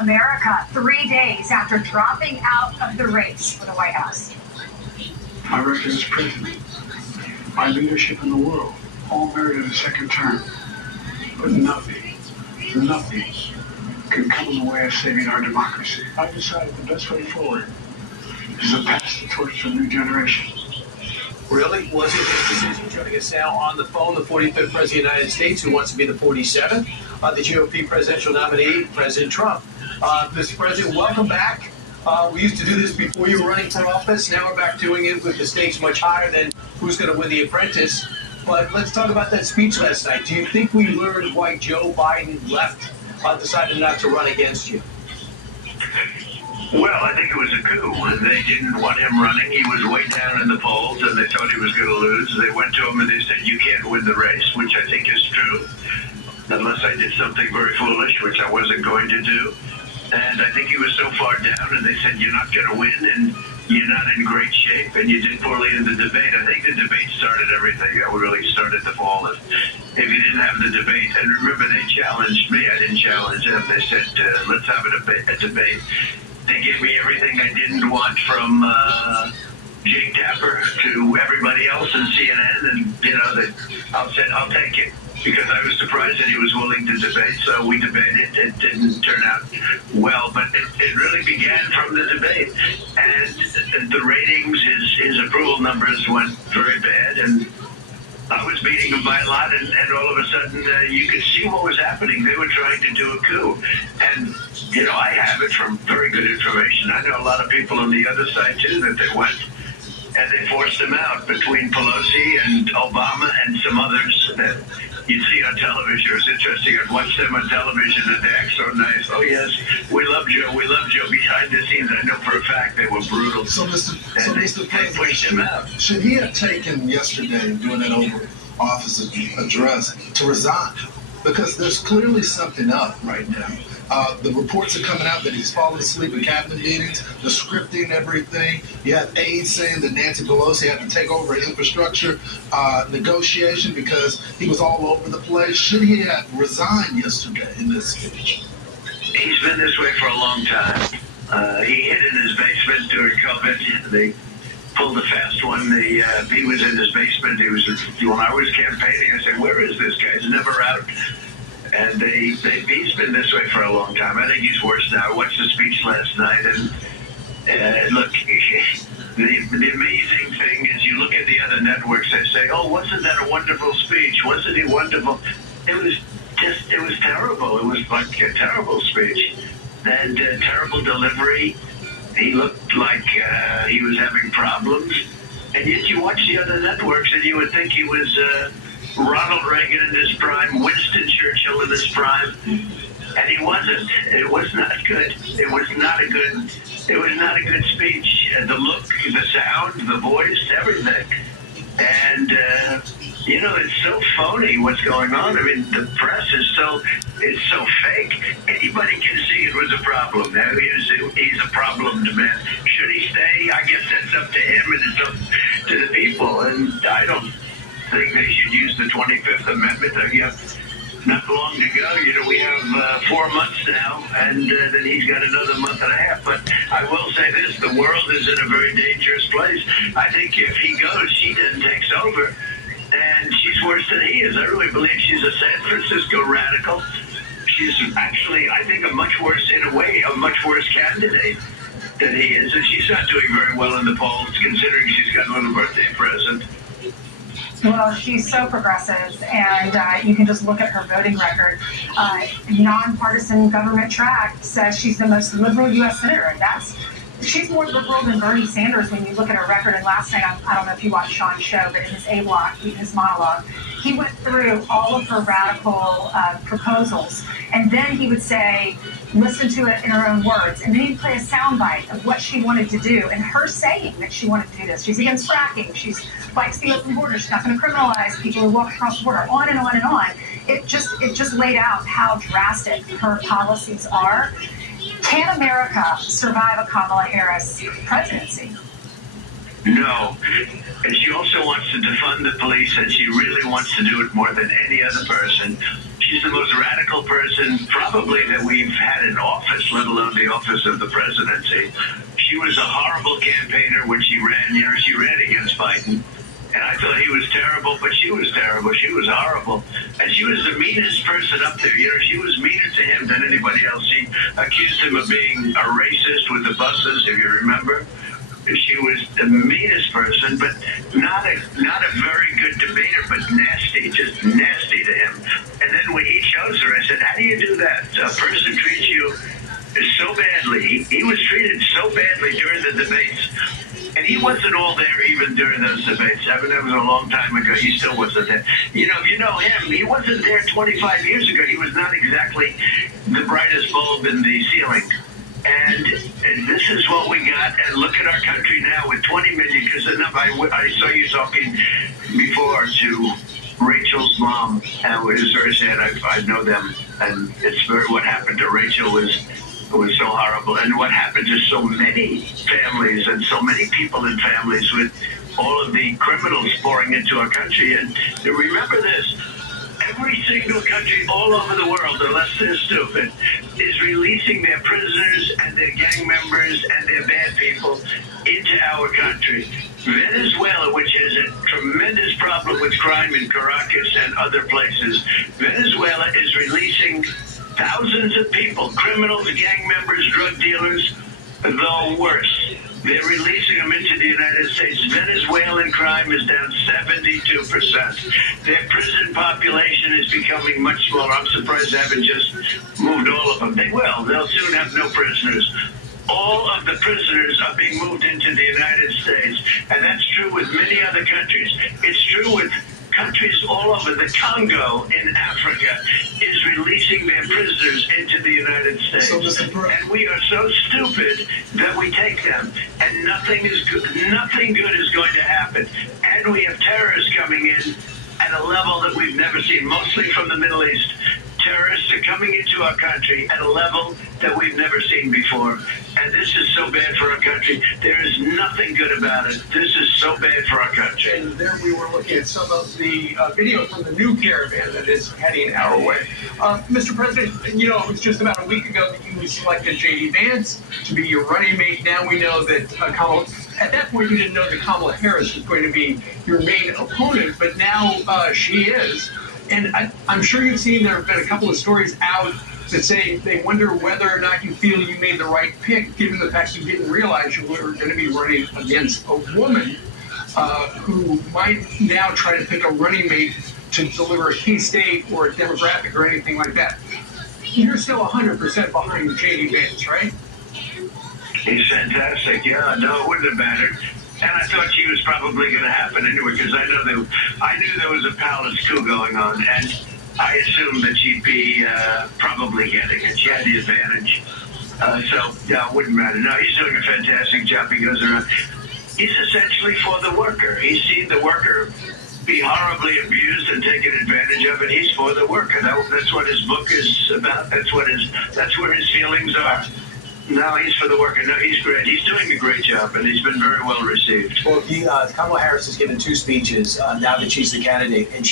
America 3 days after dropping out of the race for the White House. My record as president, my leadership in the world, all merited a second term. But nothing can come in the way of saving our democracy. I decided the best way forward is to pass the torch to a new generation. Really? Was it his decision? Joining us now on the phone, the 45th President of the United States, who wants to be the 47th, the GOP presidential nominee, President Trump. Mr. President, welcome back. We used to do this before you were running for office. Now we're back doing it with the stakes much higher than who's going to win The Apprentice. But let's talk about that speech last night. Do you think we learned why Joe Biden decided not to run against you? Well, I think it was a coup. They didn't want him running. He was way down in the polls, and they thought he was going to lose. They went to him and they said, "You can't win the race," which I think is true, unless I did something very foolish, which I wasn't going to do. And I think he was so far down, and they said, "You're not going to win, and you're not in great shape, and you did poorly in the debate." I think the debate started everything. That really started the fall. If you didn't have the debate, and remember, they challenged me. I didn't challenge them. They said, "Let's have a debate." They gave me everything I didn't want, from Jake Tapper to everybody else in CNN, and I said, "I'll take it," because I was surprised that he was willing to debate. So we debated. It didn't turn out well, but it really began from the debate, and the ratings, his approval numbers went very bad, and I was beating him by a lot, and all of a sudden you could see what was happening. They were trying to do a coup. And, I have it from very good information. I know a lot of people on the other side, too, that they went and they forced him out, between Pelosi and Obama and some others that you see on television. It was interesting. I'd watch them on television, and they act so nice. "Oh, yes, we love Joe. We love Joe." Behind the scenes, I know for a fact they were brutal. So, Mr. President, pushed him out. Should he have taken yesterday, doing that over office address, to resign? Because there's clearly something up right now. The reports are coming out that he's fallen asleep in cabinet meetings, the scripting, everything. You have aides saying that Nancy Pelosi had to take over infrastructure negotiation because he was all over the place. Should he have resigned yesterday in this speech? He's been this way for a long time. He hid in his basement during COVID. They pulled a fast one. He was in his basement. When I was campaigning, I said, "Where is this guy? He's never out." And he's been this way for a long time. I think he's worse now. I watched the speech last night, and look, the amazing thing is, you look at the other networks, they say, "Oh, wasn't that a wonderful speech? Wasn't he wonderful?" It was terrible. It was like a terrible speech, and terrible delivery. He looked like he was having problems, and yet you watch the other networks, and you would think he was Ronald Reagan in his prime, Winston Churchill in his prime, and he wasn't. It was not good. It was not a good speech. The look, the sound, the voice, everything. And it's so phony what's going on. I mean, the press is so fake. Anybody can see it was a problem. Now he's a problem to man. Should he stay? I guess that's up to him, and it's up to the people. And I don't think they should use the 25th Amendment. Not long to go. We have 4 months now, and then he's got another month and a half. But I will say this: the world is in a very dangerous place. I think if he goes, she then takes over, and she's worse than he is. I really believe she's a San Francisco radical. She's actually, I think, a much worse candidate than he is, and she's not doing very well in the polls, considering she's got a little birthday present. Well, she's so progressive, and you can just look at her voting record. Nonpartisan Government Track says she's the most liberal U.S. senator, and she's more liberal than Bernie Sanders when you look at her record. And last night, I don't know if you watched Sean's show, but in his A-block, his monologue, he went through all of her radical proposals, and then he would say, listen to it in her own words, and then he'd play a soundbite of what she wanted to do, and her saying that she wanted to do this. She's against fracking. She likes the open border. She's not going to criminalize people who walk across the border. On and on and on. It just laid out how drastic her policies are. Can America survive a Kamala Harris presidency? No. And she also wants to defund the police, and she really wants to do it more than any other person. she's the most radical person probably that we've had in office, let alone the office of the presidency. She was a horrible campaigner when she ran. You know, she ran against Biden. And I thought he was terrible, but she was terrible. She was horrible. And she was the meanest person up there. You know, she was meaner to him than anybody else. She accused him of being a racist with the buses, if you remember. She was the meanest person, but not a very good debater, but nasty, just nasty to him. And then when he chose her, I said, how do you do that? A person treats you so badly. He was treated so badly during the debates. And he wasn't all there even during those debates. I mean, that was a long time ago. He still wasn't there. You know, if you know him, he wasn't there 25 years ago. He was not exactly the brightest bulb in the ceiling. And this is what we got. And look at our country now with 20 million. Because I saw you talking before to Rachel's mom. And it was very sad. I know them. And what happened to Rachel was so horrible. And what happened to so many families and so many people in families with all of the criminals pouring into our country. And remember this. Every single country all over the world, unless they're stupid, is releasing their prisoners and their gang members and their bad people into our country. Venezuela, which has a tremendous problem with crime in Caracas and other places, Venezuela is releasing thousands of people, criminals, gang members, drug dealers, the worst. They're releasing them into the United States. Venezuelan crime is down 72%. Their prison population is becoming much smaller. I'm surprised they haven't just moved all of them. They will. They'll soon have no prisoners. All of the prisoners are being moved into the United States. And that's true with many other countries. It's true with countries all over. The Congo in Africa is releasing their prisoners into the United States. And we are so stupid that we take them. And nothing good is going to happen. And we have terrorists coming in at a level that we've never seen, mostly from the Middle East. Terrorists are coming into our country at a level that we've never seen before. And this is so bad for our country. There is nothing good about it. This is so bad for our country. And there we were looking at some of the video from the new caravan that is heading our way. Mr. President, you know, it was just about a week ago that you selected J.D. Vance to be your running mate. Now we know that Kamala, at that point you didn't know that Kamala Harris was going to be your main opponent, but now she is. And I'm sure you've seen there have been a couple of stories out that say they wonder whether or not you feel you made the right pick, given the fact you didn't realize you were going to be running against a woman who might now try to pick a running mate to deliver a key state or a demographic or anything like that. You're still 100% behind J.D. Vance, right? He's fantastic. Yeah, no, it wouldn't have mattered. And I thought she was probably going to happen anyway, because I knew there was a palace coup going on, and I assumed that she'd be probably getting it. She had the advantage. So, yeah, it wouldn't matter. No, he's doing a fantastic job. He goes around. He's essentially for the worker. He's seen the worker be horribly abused and taken advantage of, and he's for the worker. That's what his book is about. That's where his feelings are. No, he's for the worker. No, he's great. He's doing a great job, and he's been very well received. Well, Kamala Harris has given 2 speeches now that she's the candidate, and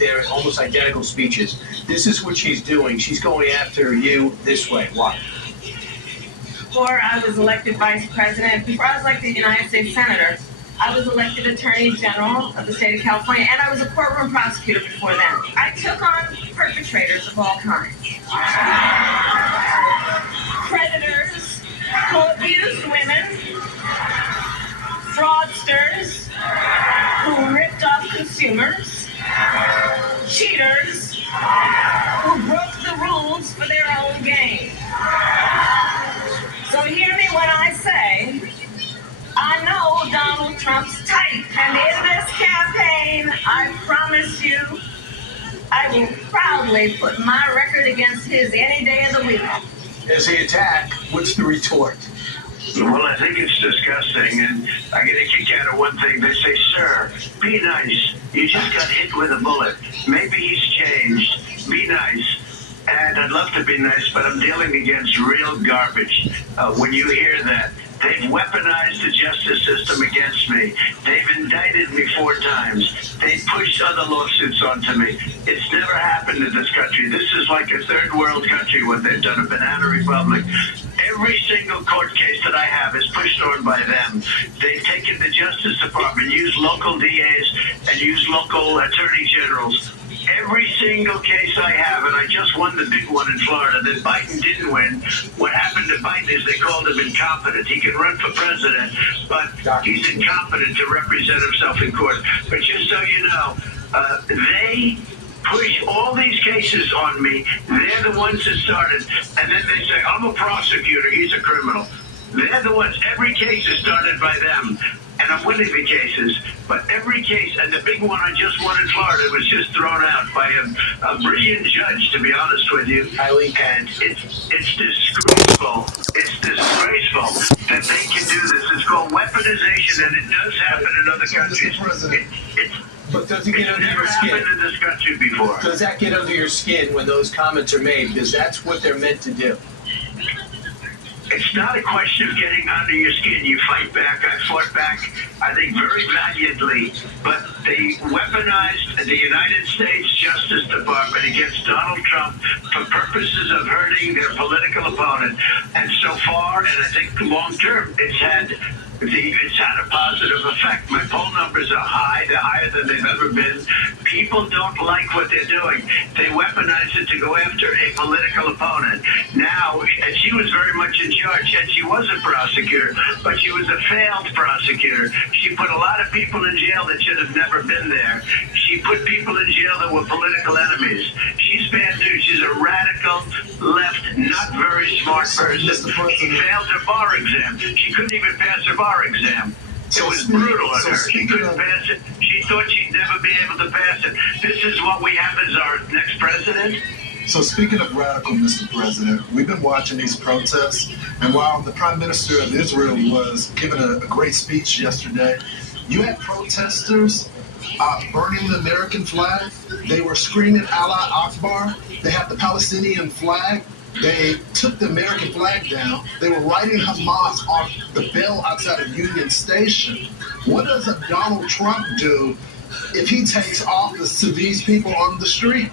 they're almost identical speeches. This is what she's doing. She's going after you this way. Why? Before I was elected vice president, before I was elected United States Senator, I was elected Attorney General of the state of California, and I was a courtroom prosecutor before then. I took on perpetrators of all kinds. Predators who abused women, fraudsters who ripped off consumers, cheaters who broke the rules for their own gain. So hear me when I say, I know Donald Trump's type, and in this campaign, I promise you, I will proudly put my record against his any day of the week. As they attack, what's the retort? Well, I think it's disgusting, and I get a kick out of one thing. They say, sir, be nice. You just got hit with a bullet. Maybe he's changed. Be nice. And I'd love to be nice, but I'm dealing against real garbage. When you hear that They've weaponized the justice system against me. They've indicted me 4 times. They pushed other lawsuits onto me. It's never happened in this country. This is like a third world country, what they've done, a banana republic. Every single court case that I have is pushed on by them. They've taken the Justice Department, used local DAs, and used local attorney generals. Every single case I have, and I just won the big one in Florida, that Biden didn't win. What happened to Biden is they called him incompetent. He can run for president, but he's incompetent to represent himself in court. But just so you know, they push all these cases on me. They're the ones that started. And then they say, I'm a prosecutor. He's a criminal. They're the ones. Every case is started by them. And I'm winning the cases. But every case, and the big one I just won in Florida was just thrown out by a brilliant judge, to be honest with you. And it's disgraceful. It's disgraceful that they can do this. It's called weaponization, and it does happen in other countries. But does it get under your It's skin? never happened in this country before. Does that get under your skin when those comments are made? Because that's what they're meant to do. It's not a question of getting under your skin. You fight back. I fought back, I think, very valiantly. But they weaponized the United States Justice Department against Donald Trump for purposes of hurting their political opponent. And so far, and I think long term, it's had a positive effect. My poll numbers are high. They're higher than they've ever been. People don't like what they're doing. They weaponize it to go after a political opponent. Now, and she was very much in charge, and she was a prosecutor, but she was a failed prosecutor. She put a lot of people in jail that should have never been there. She put people in jail that were political enemies. She's bad news. She's a radical, left, not very smart person. She failed her bar exam. She couldn't even pass her bar exam. It was brutal on her. She couldn't pass it. She thought she'd never be able to pass it. This is what we have as our next president. So speaking of radical, Mr. President, we've been watching these protests, and while the Prime Minister of Israel was giving a great speech yesterday, you had protesters burning the American flag. They were screaming Allah Akbar. They had the Palestinian flag. They took the American flag down. They were writing Hamas off the bell outside of Union Station. What does a Donald Trump do if he takes office to these people on the street?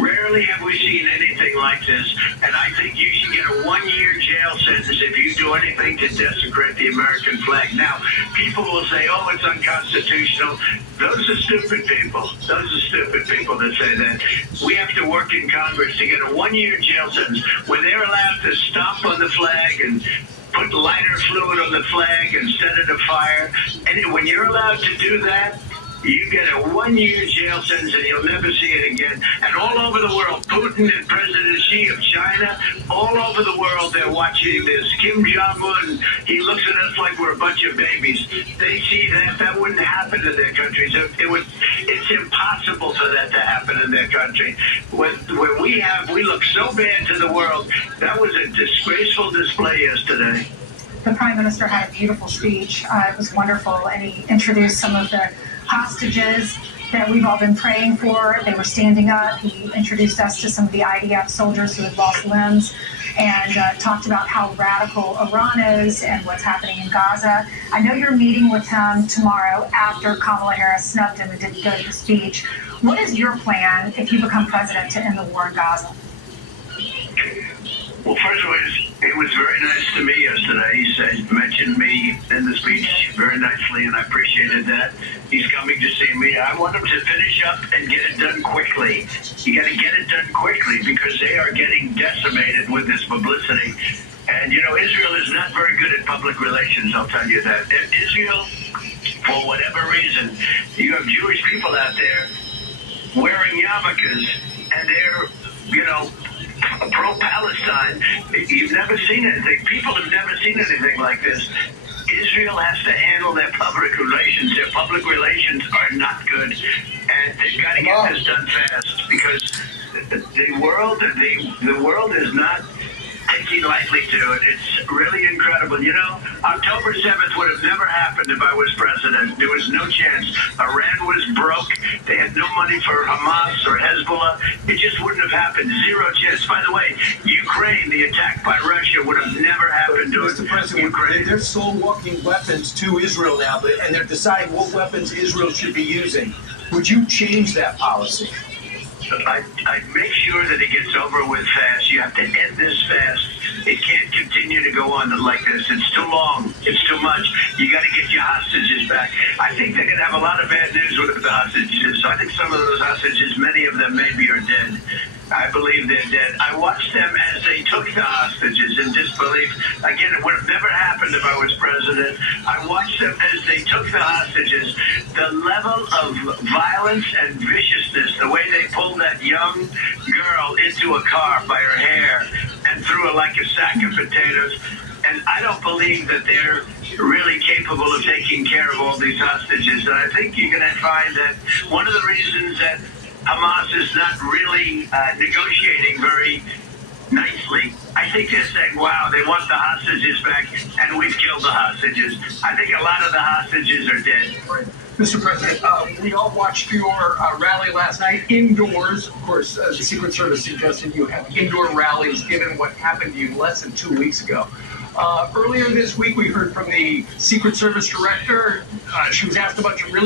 Rarely have we seen anything like this, and I think you should get a 1-year jail sentence if you do anything to desecrate the American flag. Now, people will say, oh, it's unconstitutional. Those are stupid people. Those are stupid people that say that. We have to work in Congress to get a 1-year jail sentence where they're allowed to stomp on the flag and put lighter fluid on the flag and set it afire. And when you're allowed to do that, you get a 1-year jail sentence and you'll never see it again. And all over the world, Putin and President Xi of China, all over the world, they're watching this. Kim Jong-un, he looks at us like we're a bunch of babies. They see that wouldn't happen in their countries. It's impossible for that to happen in their country. When we look so bad to the world, that was a disgraceful display yesterday. The Prime Minister had a beautiful speech. It was wonderful, and he introduced some of the hostages that we've all been praying for. They were standing up. He introduced us to some of the IDF soldiers who had lost limbs and talked about how radical Iran is and what's happening in Gaza. I know you're meeting with him tomorrow after Kamala Harris snubbed him and didn't go to the speech. What is your plan if you become president to end the war in Gaza? Well, first of all, it was very nice to me yesterday. He mentioned me in the speech very nicely, and I appreciated that. He's coming to see me. I want him to finish up and get it done quickly. You got to get it done quickly because they are getting decimated with this publicity. And, you know, Israel is not very good at public relations, I'll tell you that. Israel, for whatever reason, you have Jewish people out there wearing yarmulkes, and they're, you know, pro-Palestine. You've never seen anything. People have never seen anything like this. Israel has to handle their public relations. Their public relations are not good, and they've got to get this done fast because the world is not taking lightly to it. It's really incredible. You know, October 7th would have never happened if I was president. There was no chance. Iran was broke. They had no money for Hamas or Hezbollah. It just wouldn't have happened. Zero chance. By the way, Ukraine, the attack by Russia It would have never happened to Mr. President, they're slow walking weapons to Israel now, and they're deciding what weapons Israel should be using. Would you change that policy? I'd make sure that it gets over with fast. You have to end this fast. It can't continue to go on like this. It's too long. It's too much. You got to get your hostages back. I think they're going to have a lot of bad news with the hostages. So I think some of those hostages, many of them maybe are dead. I believe they're dead. I watched them as they took the hostages in disbelief. Again, it would have never happened if I was president. I watched them as they took the hostages. The level of violence and viciousness, the way they pulled that young girl into a car by her hair and threw her like a sack of potatoes. And I don't believe that they're really capable of taking care of all these hostages. And I think you're going to find that one of the reasons that Hamas is not really negotiating very nicely. I think they're saying, wow, they want the hostages back, and we've killed the hostages. I think a lot of the hostages are dead. Right. Mr. President, we all watched your rally last night indoors. Of course, the Secret Service suggested you have indoor rallies given what happened to you less than 2 weeks ago. Earlier this week, we heard from the Secret Service director. She was asked about your really